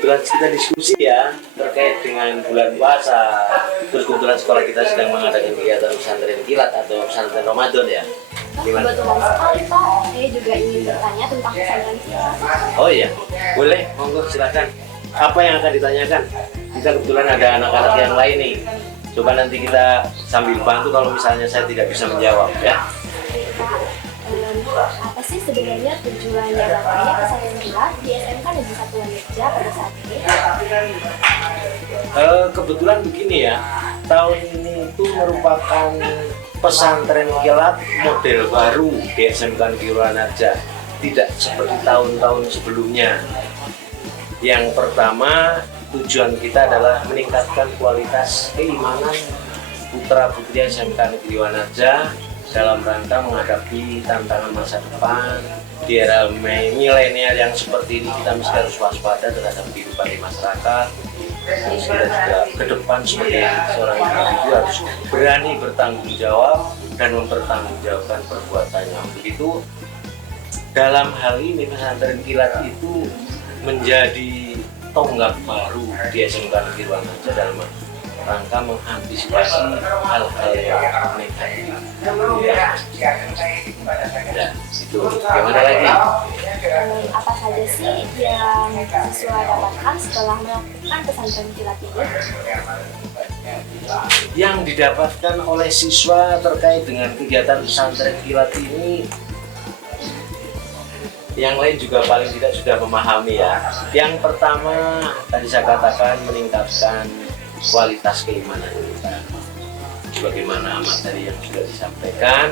kebetulan kita diskusi ya terkait dengan bulan puasa. Terus kebetulan sekolah kita sedang mengadakan kegiatan pesantren kilat atau pesantren Ramadan ya. Gimana? Kebetulan sekali Pak, saya juga ingin bertanya tentang pesantren kilat. Oh iya, boleh, monggo silakan. Apa yang akan ditanyakan? Kita kebetulan ada anak-anak yang lain nih. Coba nanti kita sambil bantu kalau misalnya saya tidak bisa menjawab ya. Pak, apa sih sebenarnya tujuan diadakannya pesantren kilat di SMK Negeri 1 Wonarja pada saat ini? Kebetulan begini ya, tahun ini itu merupakan pesantren kilat model baru di SMK Negeri Wonarja. Tidak seperti tahun-tahun sebelumnya. Yang pertama, tujuan kita adalah meningkatkan kualitas keimanan putra-putri SMK Negeri Wonarja dalam rangka menghadapi tantangan masa depan. Di era milenial yang seperti ini, kita mesti harus waspada terhadap kehidupan di masyarakat. Terus kita juga ke depan sebagai seorang individu harus berani bertanggung jawab dan mempertanggungjawabkan perbuatannya. Begitu dalam hal ini pesantren kilat itu menjadi tonggak baru di SMK Negeri Wonarja dalam rangka mengantisipasi hal-hal yang negatif. Ya, itu. Gimana lagi? Apa saja sih yang siswa dapatkan setelah melakukan pesantren kilat ini? Yang didapatkan oleh siswa terkait dengan kegiatan pesantren kilat ini, yang lain juga paling tidak sudah memahami ya. Yang pertama tadi saya katakan meningkatkan kualitas keimanan kita. Sebagaimana materi yang sudah disampaikan,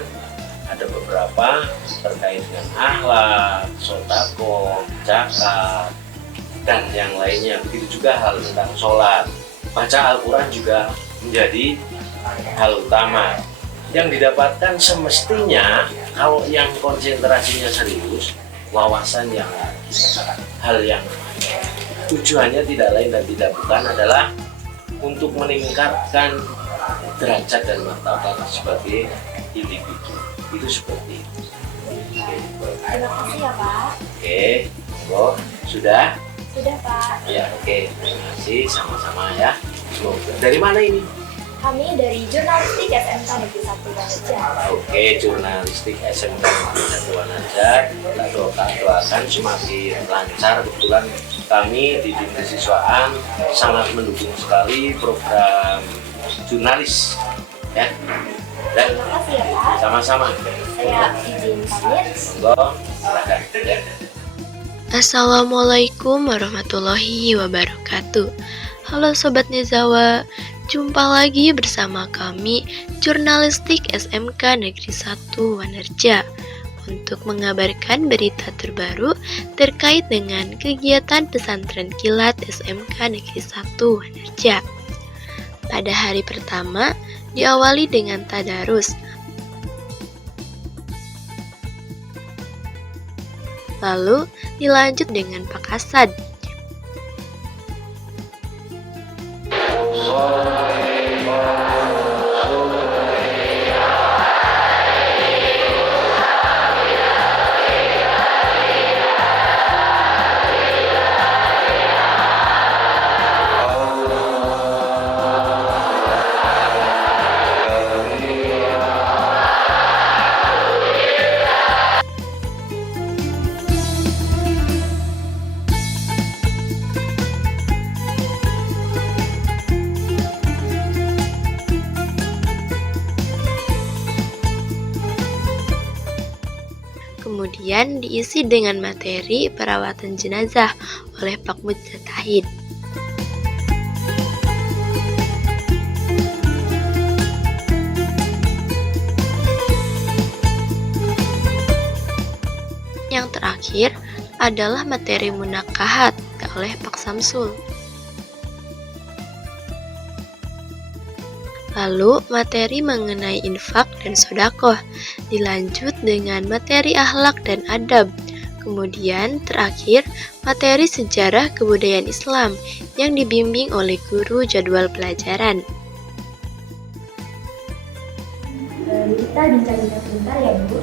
ada beberapa terkait dengan akhlak, sodako, zakat, dan yang lainnya. Begitu juga hal tentang sholat. Baca Al-Quran juga menjadi hal utama. Yang didapatkan semestinya, kalau yang konsentrasinya serius, wawasan yang hal yang tujuannya tidak lain dan tidak bukan adalah untuk meningkatkan derajat dan martabat sebagai individu. Itu seperti itu. Terima kasih ya Pak. Oke, monggo. Sudah? Sudah Pak. Ya, oke. Terima kasih, sama-sama ya. Semoga. Dari mana ini? Kami dari Jurnalistik SMK Negeri 1 Wonarja. Oke, jurnalistik SMK Negeri 1 Wonarja. Kita doakan semakin lancar. Kebetulan kami di Dinas Siswaan sangat mendukung sekali program jurnalis ya. Dan Terima kasih ya Pak. sama-sama. Saya izin pamit. Monggo, silakan ya. Assalamualaikum warahmatullahi wabarakatuh. Halo Sobat Nezawa, jumpa lagi bersama kami Jurnalistik SMK Negeri 1 Wonarja untuk mengabarkan berita terbaru terkait dengan kegiatan pesantren kilat SMK Negeri 1 Wonarja. Pada hari pertama diawali dengan tadarus, lalu dilanjut dengan pakasad. Kemudian diisi dengan materi perawatan jenazah oleh Pak Mujtahid. Yang terakhir adalah materi munakahat oleh Pak Samsul. Lalu materi mengenai infak dan sodakoh, dilanjut dengan materi akhlak dan adab. Kemudian terakhir materi sejarah kebudayaan Islam yang dibimbing oleh guru jadwal pelajaran. Kita bincang-bincang sebentar ya Bu.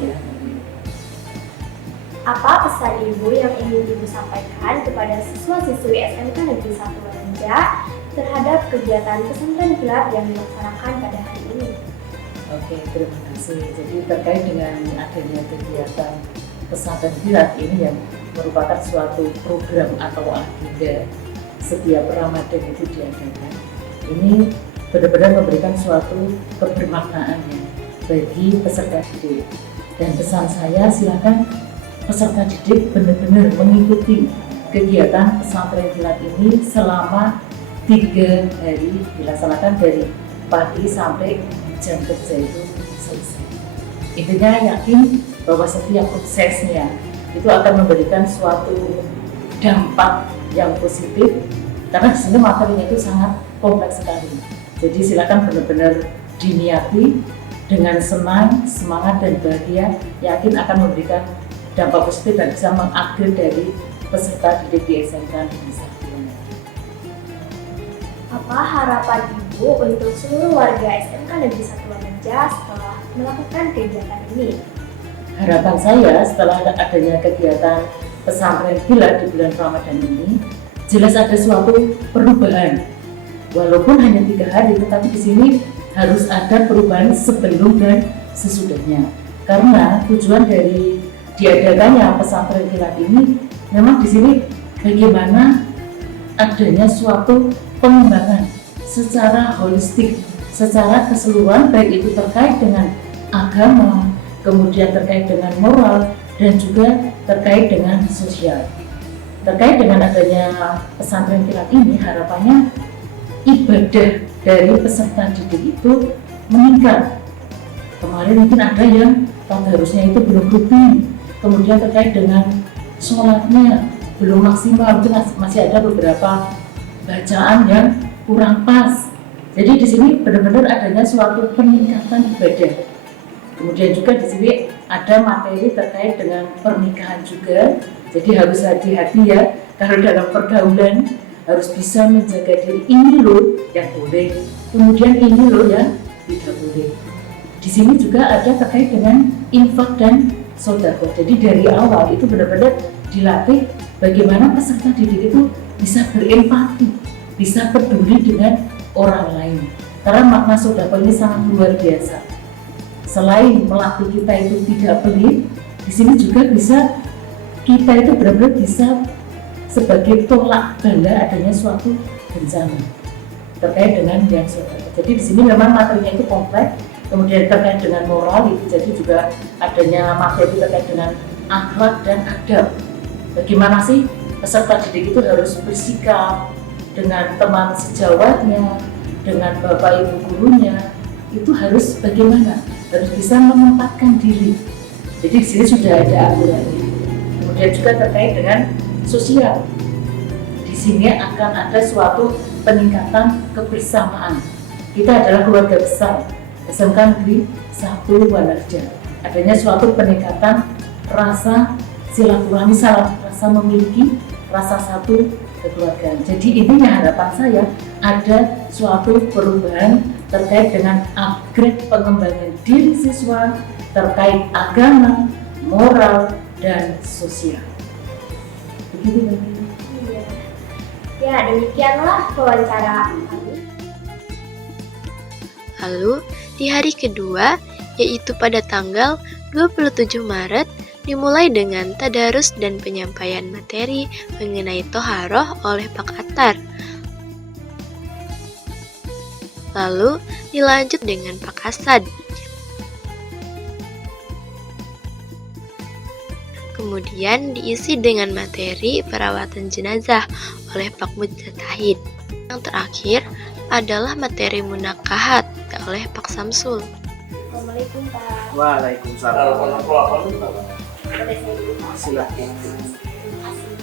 Apa pesan Ibu yang ingin Ibu sampaikan kepada siswa-siswi SMK Negeri 1 Walenja terhadap kegiatan pesantren kilat yang dilaksanakan pada hari ini? Oke, terima kasih. Jadi terkait dengan adanya kegiatan pesantren kilat ini yang merupakan suatu program atau agenda setiap Ramadan itu diadakan. Ini benar-benar memberikan suatu kebermaknaan ya bagi peserta didik. Dan pesan saya, silakan peserta didik benar-benar mengikuti kegiatan pesantren kilat ini selama 3 hari dilaksanakan dari pagi sampai jam kerja itu selesai. Intinya yakin bahwa setiap prosesnya itu akan memberikan suatu dampak yang positif karena di sini materinya itu sangat kompleks sekali. Jadi silakan benar-benar diniati dengan senang, semangat dan bahagia, yakin akan memberikan dampak positif dan bisa mengupgrade dari peserta didik di SMK Negeri 1. Apa harapan Ibu untuk seluruh warga SMK Negeri 1 Walenja setelah melakukan kegiatan ini? Harapan saya setelah adanya kegiatan pesantren kilat di bulan Ramadan ini, jelas ada suatu perubahan. Walaupun hanya 3 hari, tetapi di sini harus ada perubahan sebelum dan sesudahnya. Karena tujuan dari diadakannya pesantren kilat ini memang di sini bagaimana adanya suatu pengembangan secara holistik, secara keseluruhan, baik itu terkait dengan agama, kemudian terkait dengan moral, dan juga terkait dengan sosial. Terkait dengan adanya pesantren kilat ini, harapannya ibadah dari peserta didik itu meningkat. Kemarin mungkin ada yang tadarusnya itu belum rutin, kemudian terkait dengan sholatnya belum maksimal, mungkin masih ada beberapa bacaan yang kurang pas. Jadi di sini benar-benar adanya suatu peningkatan ibadah. Kemudian juga di sini ada materi terkait dengan pernikahan juga. Jadi harus hati-hati ya, karena dalam pergaulan harus bisa menjaga diri. Ini loh yang boleh, kemudian ini loh yang tidak boleh. Di sini juga ada terkait dengan infak dan sedekah. Jadi dari awal itu benar-benar dilatih bagaimana peserta didik itu bisa berempati, bisa peduli dengan orang lain. Karena makna sedekah ini sangat luar biasa. Selain melatih kita itu tidak pelit, di sini juga bisa kita itu benar-benar bisa sebagai tolak bala adanya suatu bencana terkait dengan yang sedekah. Jadi di sini memang materinya itu kompleks, kemudian terkait dengan moral itu jadi juga adanya materi terkait dengan akhlak dan adab. Bagaimana sih peserta didik itu harus bersikap dengan teman sejawatnya, dengan bapak ibu gurunya, itu harus bagaimana? Harus bisa menempatkan diri. Jadi di sini sudah ada aturannya. Kemudian juga terkait dengan sosial. Di sini akan ada suatu peningkatan kebersamaan. Kita adalah keluarga besar SMK Negeri 1 Walenja. Adanya suatu peningkatan rasa silaturahmi, rasa memiliki rasa satu kekeluargaan. Jadi intinya harapan saya ada suatu perubahan terkait dengan upgrade pengembangan diri siswa terkait agama, moral, dan sosial. Begitu kan? Iya. Ya, demikianlah wawancara kami. Lalu, di hari kedua, yaitu pada tanggal 27 Maret, dimulai dengan tadarus dan penyampaian materi mengenai Toharoh oleh Pak Atar. Lalu, dilanjut dengan Pak Asad. Kemudian diisi dengan materi perawatan jenazah oleh Pak Mujtahid. Yang terakhir adalah materi munakahat oleh Pak Samsul. Assalamualaikum Pak. Waalaikumsalam. Boleh saya dulu Pak? Silakan. Terima kasih.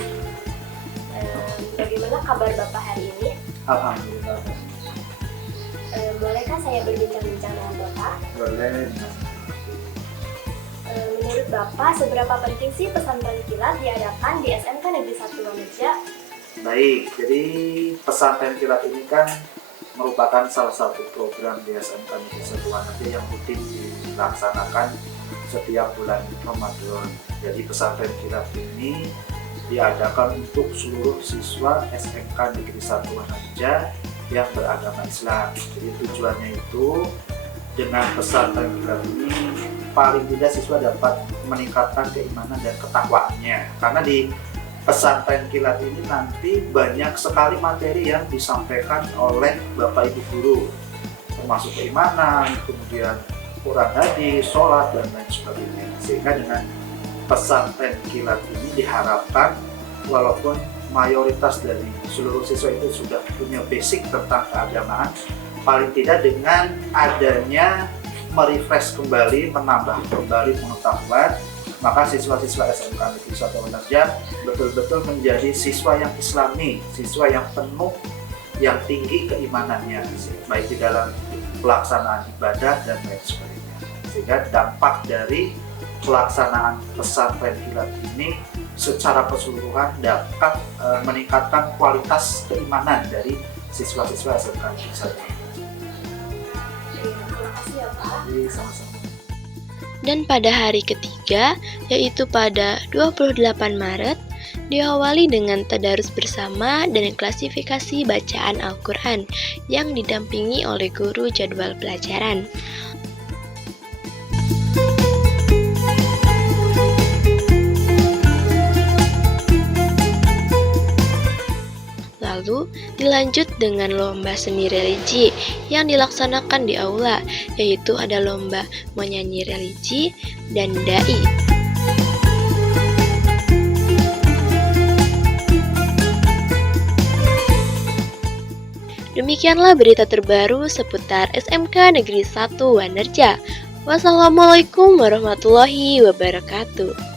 Bagaimana kabar Bapak hari ini? Alhamdulillah. Bolehkah saya berbincang-bincang dengan Bapak? Boleh. Menurut Bapak, seberapa penting sih pesantren kilat diadakan di SMK Negeri 1 Walenja? Baik, jadi pesantren kilat ini kan merupakan salah satu program di SMK Negeri 1 Walenja yang rutin dilaksanakan setiap bulan Ramadan. Jadi pesantren kilat ini diadakan untuk seluruh siswa SMK Negeri 1 Wanaja yang beragama Islam. Jadi tujuannya itu dengan pesantren kilat ini paling tidak siswa dapat meningkatkan keimanan dan ketakwaannya. Karena di pesantren kilat ini nanti banyak sekali materi yang disampaikan oleh Bapak Ibu guru, termasuk keimanan, kemudian Quran hadis, sholat, dan lain sebagainya. Sehingga dengan pesantren kilat ini diharapkan walaupun mayoritas dari seluruh siswa itu sudah punya basic tentang keagamaan, paling tidak dengan adanya merefresh kembali, menambah kembali pengetahuan, maka siswa-siswa SMK Negeri 1 Wanaja betul-betul menjadi siswa yang islami, siswa yang penuh, yang tinggi keimanannya, baik di dalam pelaksanaan ibadah dan lain sebagainya. Sehingga dampak dari pelaksanaan pesantren kilat ini secara keseluruhan dapat meningkatkan kualitas keimanan dari siswa-siswa SMK Negeri 1 Wanaja. Terima kasih ya Pak. Jadi sama-sama. Dan pada hari ketiga, yaitu pada 28 Maret, diawali dengan tadarus bersama dan klasifikasi bacaan Al-Quran yang didampingi oleh guru jadwal pelajaran. Lalu dilanjut dengan lomba seni religi yang dilaksanakan di aula, yaitu ada lomba menyanyi religi dan dai. Demikianlah berita terbaru seputar SMK Negeri 1 Wanaja. Wassalamualaikum warahmatullahi wabarakatuh.